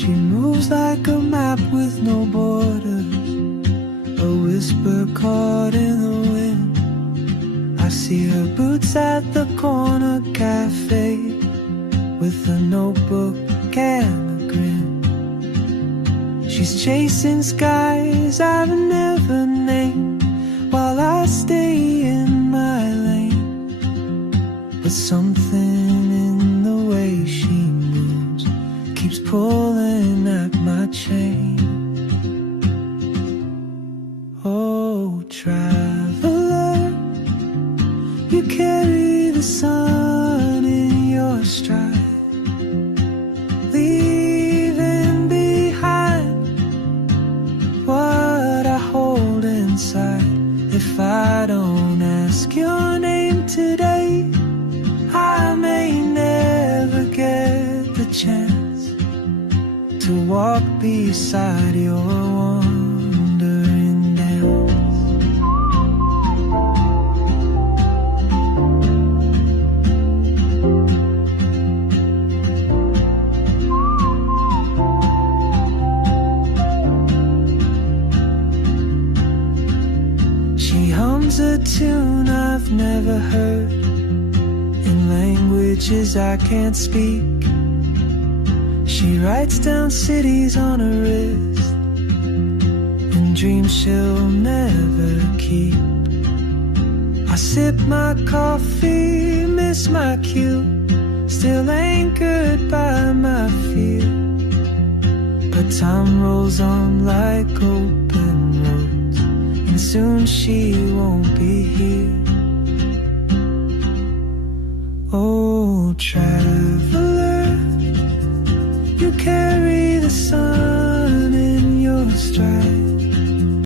She moves like a map with no borders, a whisper caught in the wind. I see her boots at the corner cafe, with a notebook and a grin. She's chasing skies I've never named, while I stay in my lane. But something in the way she moves keeps pulling at my chain. Oh, traveler, you carry the sun in your stride, leaving behind what I hold inside. If I don't ask your name today, I may never get the chance to walk beside your wandering dance. She hums a tune I've never heard, in languages I can't speak. She writes down cities on her wrist, and dreams she'll never keep. I sip my coffee, miss my cue, still anchored by my fear. But time rolls on like open roads, and soon she won't be here. Oh, traveler, you carry the sun in your stride,